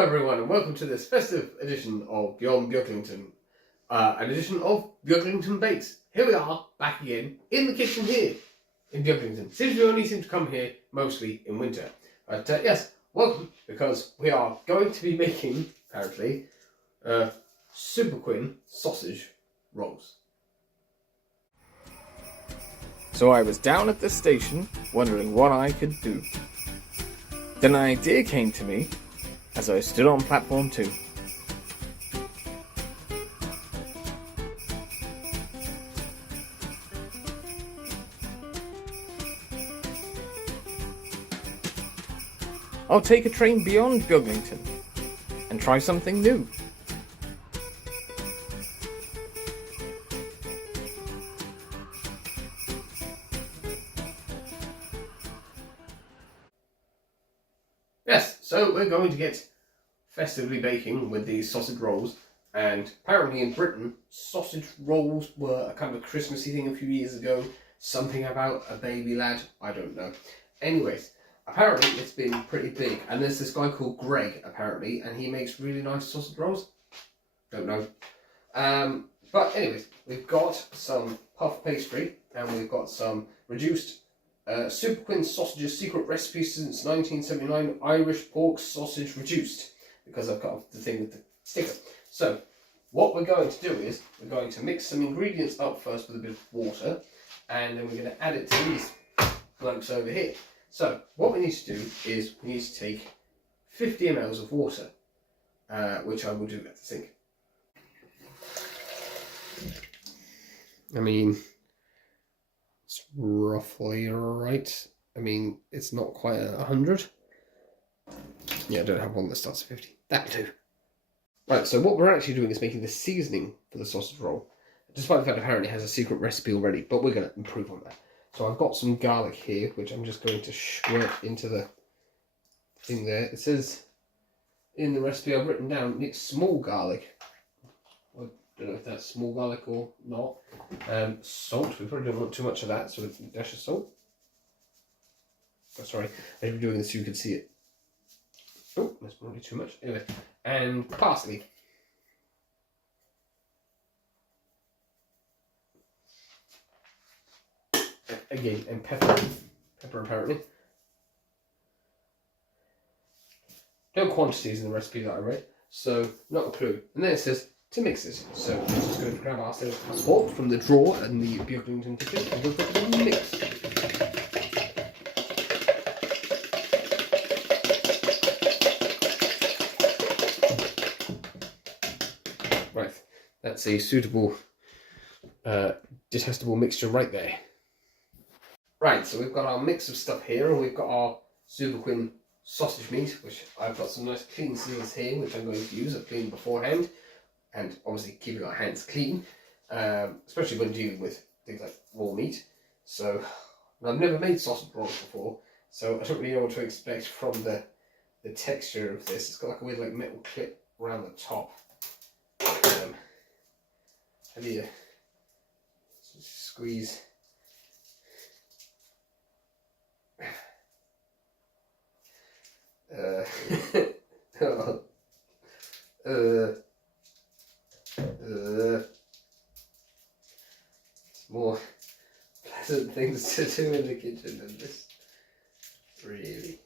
Hello everyone and welcome to this festive edition of Beyond Beaglington, an edition of Beaglington Bakes. Here we are, back again, in the kitchen here, in Beaglington. Since we only seem to come here mostly in winter. But yes, welcome, because we are going to be making, apparently, Super Quinn sausage rolls. So I was down at the station, wondering what I could do. Then an idea came to me, as I stood on platform 2. I'll take a train beyond Beaglington and try something new. Yes, so we're going to get festively baking with these sausage rolls, and apparently in Britain sausage rolls were a kind of a Christmassy thing a few years ago. Something about a baby lad, I don't know. Anyways, apparently it's been pretty big, and there's this guy called Greg apparently, and he makes really nice sausage rolls. Don't know. But anyways, we've got some puff pastry and we've got some reduced Super Quinn sausages, secret recipe since 1979, Irish pork sausage reduced, because I've got the thing with the sticker. So what we're going to do is we're going to mix some ingredients up first with a bit of water, and then we're going to add it to these blokes over here. So what we need to do is we need to take 50 ml of water, which I will do at the sink. I mean, it's roughly right. I mean, it's not quite 100. Yeah, I don't have one that starts at 50. That'll do. Right, so what we're actually doing is making the seasoning for the sausage roll, despite the fact apparently it has a secret recipe already, but we're going to improve on that. So I've got some garlic here, which I'm just going to squirt into the thing there. It says in the recipe I've written down, it's small garlic. I don't know if that's small garlic or not. Salt, we probably don't want too much of that, so a dash of salt. Oh, sorry, I should be doing this so you can see it. Oh, that's probably too much. Anyway, and parsley. Again, and pepper. Pepper, apparently. No quantities in the recipe that I read, so not a clue. And then it says to mix it. So we're just going to grab ourselves a fork from the drawer in the Beaglington Kitchen and we'll put it in the mix. Right, that's a suitable, detestable mixture right there. Right, so we've got our mix of stuff here, and we've got our Super Quinn sausage meat, which I've got some nice clean seals here, which I'm going to use. I've cleaned beforehand, and obviously keeping our hands clean, especially when dealing with things like raw meat. So, I've never made sausage rolls before, so I don't really know what to expect from the texture of this. It's got like a weird like metal clip around the top. How do you squeeze? More pleasant things to do in the kitchen than this, really.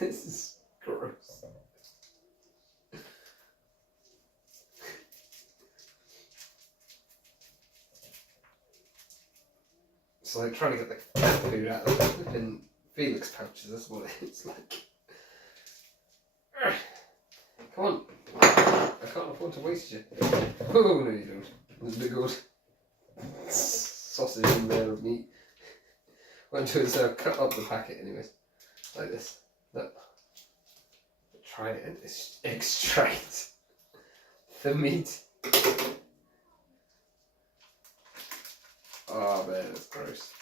This is gross. It's like trying to get the cat food out of the flipping Felix pouches, that's what it's like. Come on. I can't afford to waste you. Oh, no you don't. There's a big old sausage in there of meat. What I'm doing is I'll cut up the packet anyways. Like this. Look. Try and extract the meat. Oh man, that's gross.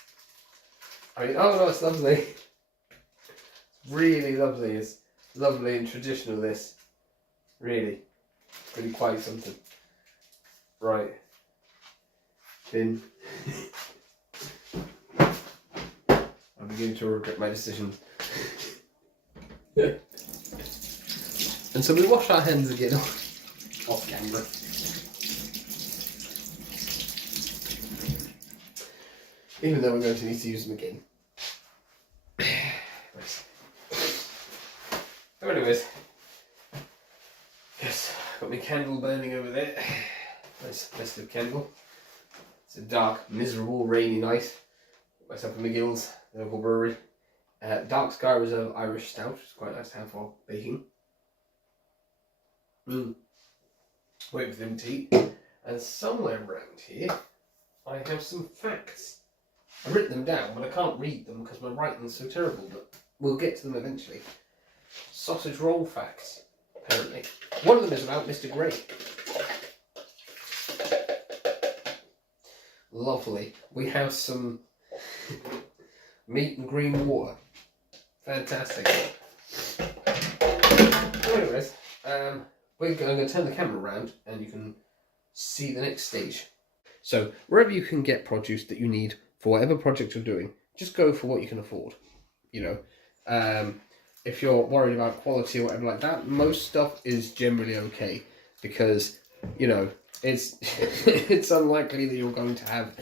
I mean, oh no, it's lovely. It's really lovely. It's lovely and traditional, this. Really. Pretty quite something. Right. Then I'm beginning to regret my decision. And so we wash our hands again off camera. Even though we're going to need to use them again. So anyways, yes, got my candle burning over there. Nice festive candle. It's a dark, miserable, rainy night. Got myself a McGill's, the local brewery. Dark Sky Reserve Irish Stout, which is quite nice to have for baking. Wait for them to eat. And somewhere around here, I have some facts. I've written them down, but I can't read them because my writing's so terrible, but we'll get to them eventually. Sausage roll facts, apparently. One of them is about Mr. Grey. Lovely. We have some meat and green water. Fantastic. Anyways, we're going to turn the camera around and you can see the next stage. So, wherever you can get produce that you need for whatever project you're doing, just go for what you can afford. You know, if you're worried about quality or whatever like that, most stuff is generally okay because, you know, it's it's unlikely that you're going to have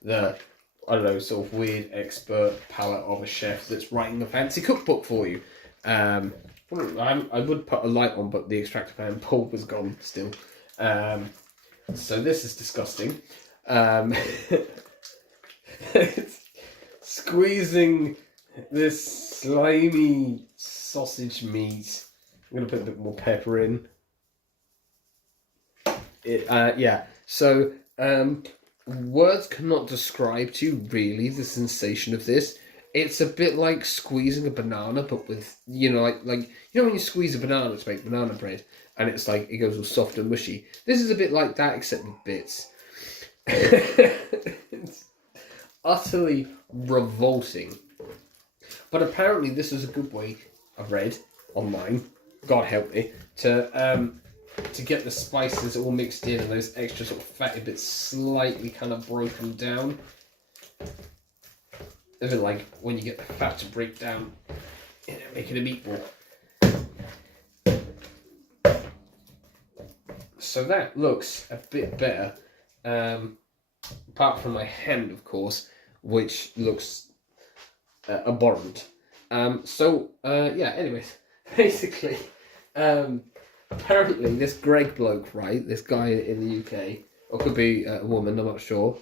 the, I don't know, sort of weird expert palate of a chef that's writing a fancy cookbook for you. I would put a light on, but the extractor fan bulb was gone still. So this is disgusting. It's squeezing this slimy sausage meat. I'm going to put a bit more pepper in. Yeah, so words cannot describe to you really the sensation of this. It's a bit like squeezing a banana, but with, you know, like you know when you squeeze a banana to make banana bread, and it's like it goes all soft and mushy. This is a bit like that, except with bits. It's utterly revolting. But apparently, this is a good way, I've read online, God help me, to get the spices all mixed in and those extra sort of fatty bits slightly kind of broken down. A bit like when you get the fat to break down, you know, making a meatball. So that looks a bit better, apart from my hand, of course, which looks abhorrent. Yeah, anyways, basically, apparently this Greg bloke, right, this guy in the UK, or could be a woman, I'm not sure.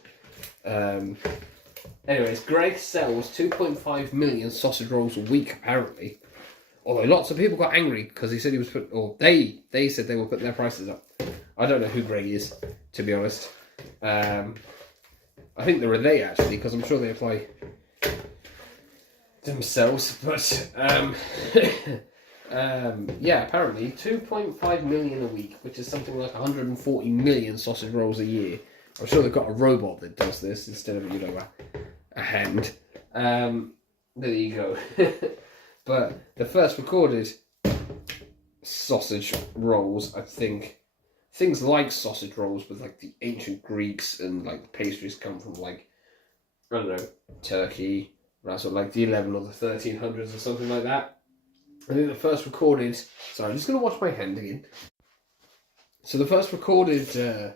Anyways, Greg sells 2.5 million sausage rolls a week, apparently. Although lots of people got angry because he said he was putting, or they said they were putting their prices up. I don't know who Greg is, to be honest. I think there are they actually, because I'm sure they apply themselves. But yeah, apparently 2.5 million a week, which is something like 140 million sausage rolls a year. I'm sure they've got a robot that does this instead of, you know, a hand. There you go. But the first recorded sausage rolls, I think, things like sausage rolls with like the ancient Greeks and like the pastries come from like, I don't know, Turkey, around sort of like the 11 or the 1300s or something like that. I think the first recorded, sorry, I'm just going to wash my hand again. So the first recorded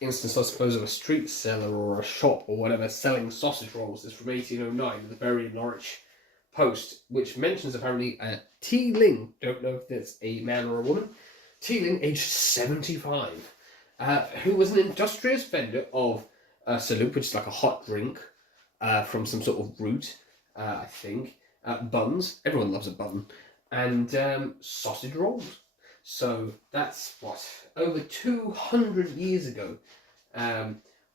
instance, I suppose, of a street seller or a shop or whatever selling sausage rolls is from 1809 in the Bury Norwich Post, which mentions apparently T. Ling, don't know if that's a man or a woman, T. Ling, aged 75, who was an industrious vendor of salop, which is like a hot drink from some sort of root, I think, buns, everyone loves a bun, and sausage rolls. So that's, what, over 200 years ago,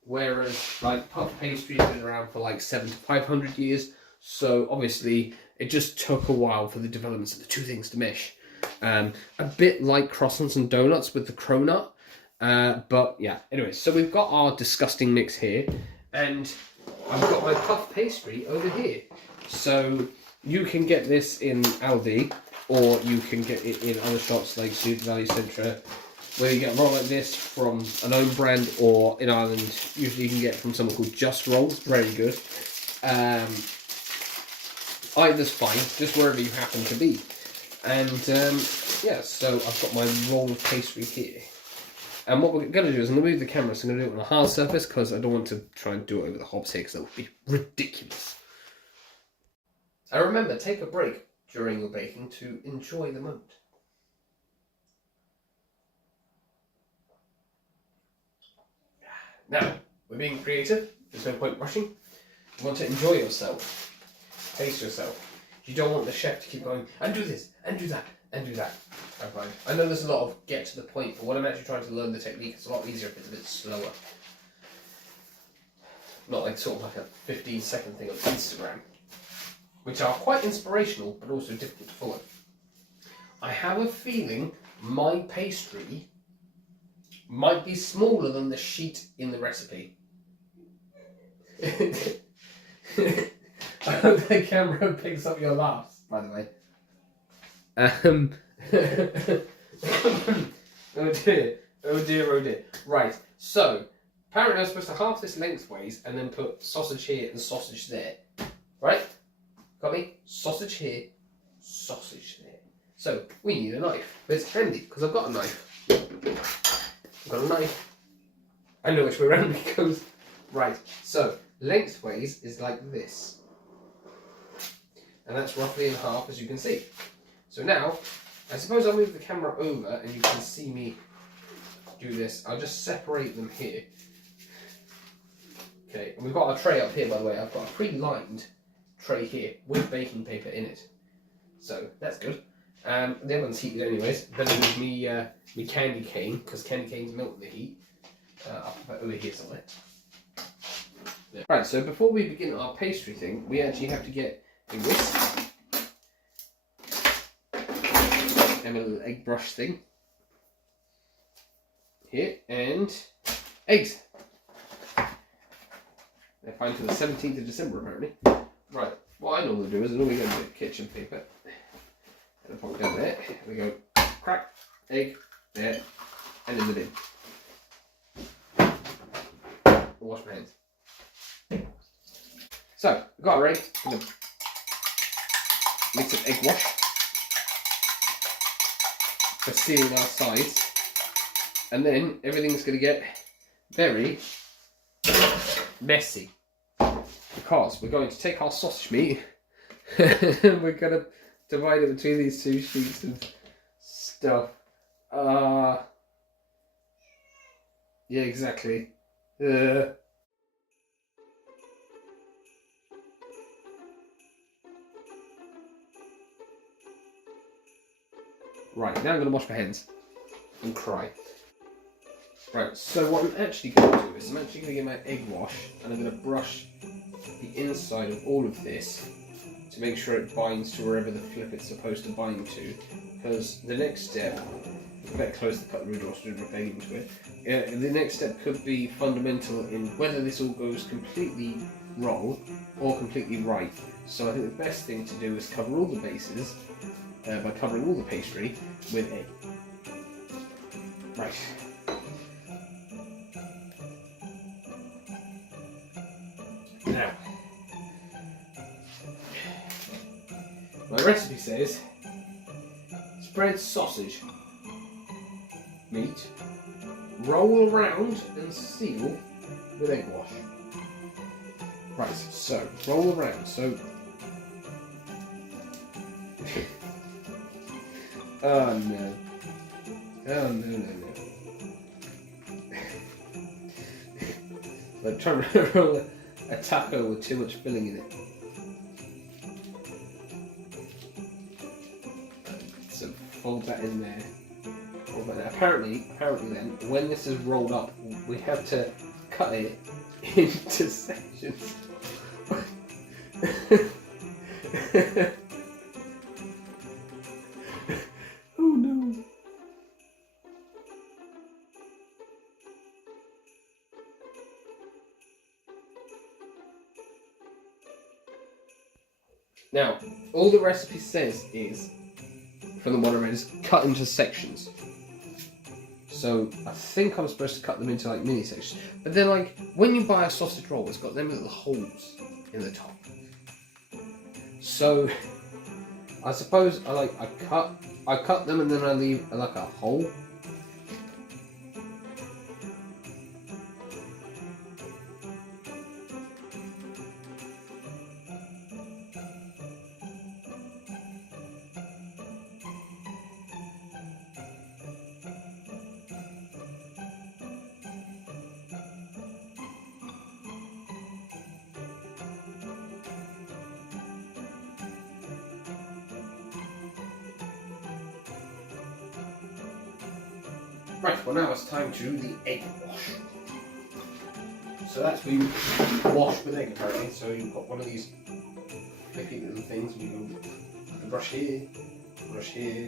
whereas like puff pastry has been around for like 700 to 500 years, so obviously it just took a while for the developments of the two things to mesh. A bit like croissants and donuts with the cronut, but yeah, anyway, so we've got our disgusting mix here, and I've got my puff pastry over here. So you can get this in Aldi, or you can get it in other shops like Super Value Centre, whether you get a roll like this from an own brand or in Ireland, usually you can get it from someone called Just Rolls, very good. Either's fine, just wherever you happen to be. And yeah, so I've got my roll of pastry here. And what we're going to do is I'm going to move the camera, so I'm going to do it on a hard surface because I don't want to try and do it over the hobs here because that would be ridiculous. And remember, take a break during your baking to enjoy the moment. Now, we're being creative, there's no point rushing. You want to enjoy yourself, taste yourself. You don't want the chef to keep going, and do this, and do that, and do that. I know there's a lot of get to the point, but when I'm actually trying to learn the technique, it's a lot easier if it's a bit slower. Not like sort of like a 15-second thing on Instagram, which are quite inspirational, but also difficult to follow. I have a feeling my pastry might be smaller than the sheet in the recipe. I hope the camera picks up your laughs, by the way. Oh dear, oh dear, oh dear. Right, so, apparently I'm supposed to half this lengthways and then put sausage here and sausage there. Right? Got me? Sausage here, sausage there. So, we need a knife. But it's handy, because I've got a knife. I've got a knife. I know which way around it goes. Right, so, lengthways is like this. And that's roughly in half, as you can see. So now, I suppose I'll move the camera over and you can see me do this. I'll just separate them here. Okay, and we've got our tray up here, by the way. I've got a pre-lined tray here with baking paper in it. So, that's good. The other one's heated anyways. Better with me candy cane, because candy canes melt in the heat. I'll put that over here somewhere. Yeah. Right, so before we begin our pastry thing, we actually have to get a whisk and a little egg brush thing here, and eggs. They're fine till the 17th of December apparently. Right, what I normally do is I normally go to kitchen paper and I pop it down there, and we go crack, egg, there, and in the bin. I'll wash my hands. So, we've got our egg, I'm going to mix up egg wash for sealing our sides, and then everything's going to get very messy because we're going to take our sausage meat and we're going to divide it between these two sheets of stuff. Yeah, exactly. Right, now I'm going to wash my hands and cry. Right, so what I'm actually going to do is I'm actually going to get my egg wash and I'm going to brush the inside of all of this to make sure it binds to wherever the flip it's supposed to bind to. Because the next step, I better close the cutlery drawer so I don't drop egg into it. The next step could be fundamental in whether this all goes completely wrong or completely right. So I think the best thing to do is cover all the bases by covering all the pastry with egg. Right. Now, my recipe says spread sausage, meat, roll around and seal with egg wash. Right, so roll around. So oh no. Oh no. Like trying to roll a taco with too much filling in it. So fold that in there. Fold that there. Apparently then, when this is rolled up, we have to cut it into sections. Oh no. Now, all the recipe says is, from the one I read, is cut into sections. So I think I'm supposed to cut them into like mini sections. But then like when you buy a sausage roll, it's got them little holes in the top. So I suppose I cut them and then I leave like a hole. Right, well now it's time to do the egg wash. So that's where you wash with egg apparently. So you've got one of these flippy little things. You can brush here, brush here,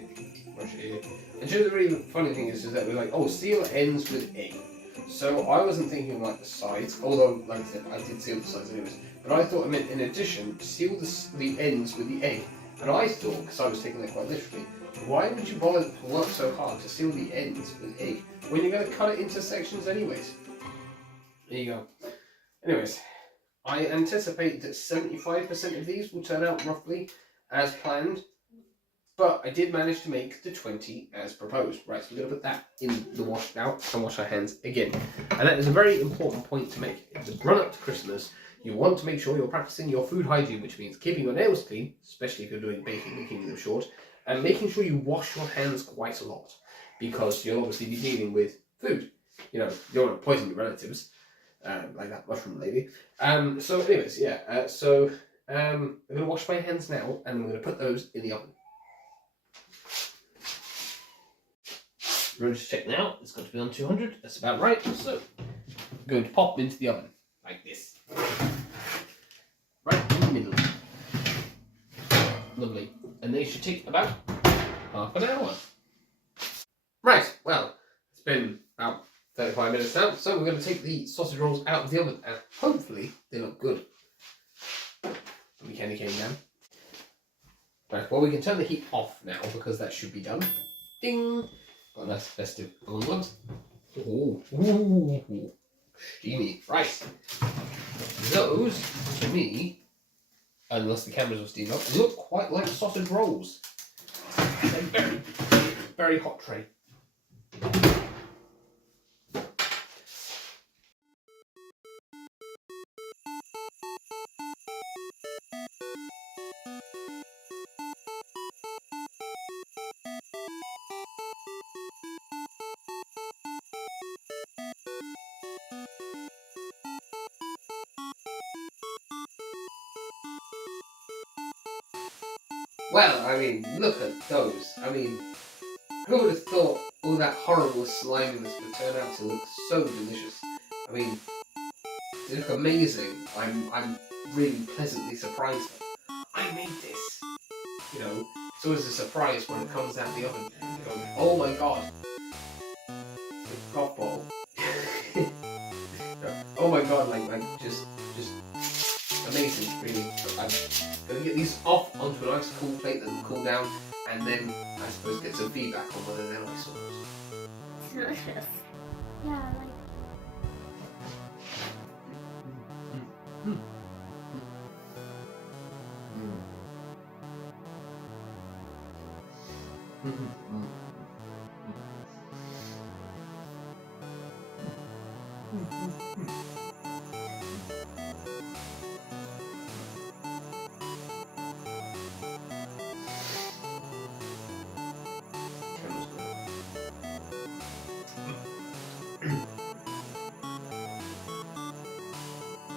brush here. And the really funny thing is that we're like, oh, seal ends with egg. So I wasn't thinking like the sides, although like I said, I did seal the sides anyways. But I thought I meant in addition, seal the ends with the egg. And I thought, because I was taking that quite literally, why would you bother to work so hard to seal the ends with egg when you're going to cut it into sections anyways? There you go. Anyways, I anticipate that 75% of these will turn out roughly as planned, but I did manage to make the 20 as proposed. Right, so we're going to put that in the wash now and wash our hands again. And that is a very important point to make. It's a run up to Christmas. You want to make sure you're practicing your food hygiene, which means keeping your nails clean, especially if you're doing baking and keeping them short, and making sure you wash your hands quite a lot, because you'll obviously be dealing with food. You know, you don't want to poison your relatives, like that mushroom lady. So anyways, yeah, I'm going to wash my hands now, and I'm going to put those in the oven. We'll just check now, it's got to be on 200, that's about right. So, I'm going to pop them into the oven, like this. Right in the middle. Lovely. And they should take about half an hour. Right, well, it's been about 35 minutes now, so we're going to take the sausage rolls out of the oven, and hopefully they look good. Let me candy cane down. Right, well, we can turn the heat off now, because that should be done. Ding! Got a nice festive golden gloves. Ooh, ooh, steamy. Right. Those, to me, unless the cameras will steam up, look quite like sausage rolls. They're very, very hot tray. Well, I mean, look at those. I mean, who would have thought all that horrible sliminess would turn out to look so delicious? I mean, they look amazing. I'm really pleasantly surprised. I made this. You know, it's always a surprise when it comes out of the oven. You go, oh my god. It's a golf ball. Oh my god, like just amazing, really. I'm going to get these off onto a nice cool plate that will cool down, and then I suppose get some feedback on whether they're nice or not. It's delicious. Yeah, I like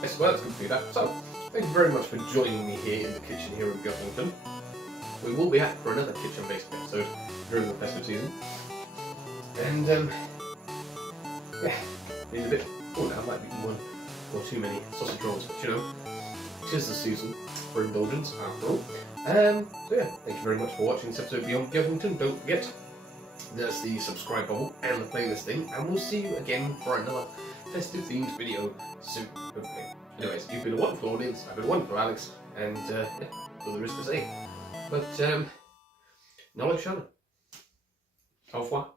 Yes, well, that's good feedback. So, thank you very much for joining me here in the kitchen here in Beaglington. We will be back for another kitchen-based episode during the festive season. And, yeah, it's a bit full now. Might be one or too many sausage rolls, but you know, it is the season for indulgence after all. So yeah, thank you very much for watching this episode of Beyond Beaglington. Don't forget, there's the subscribe bubble and the playlist thing, and we'll see you again for another festive themed video soon, hopefully. Anyways, you've been a wonderful audience, I've been wonderful Alex, and yeah, that's all there is to say. But, no, Shana. Au revoir.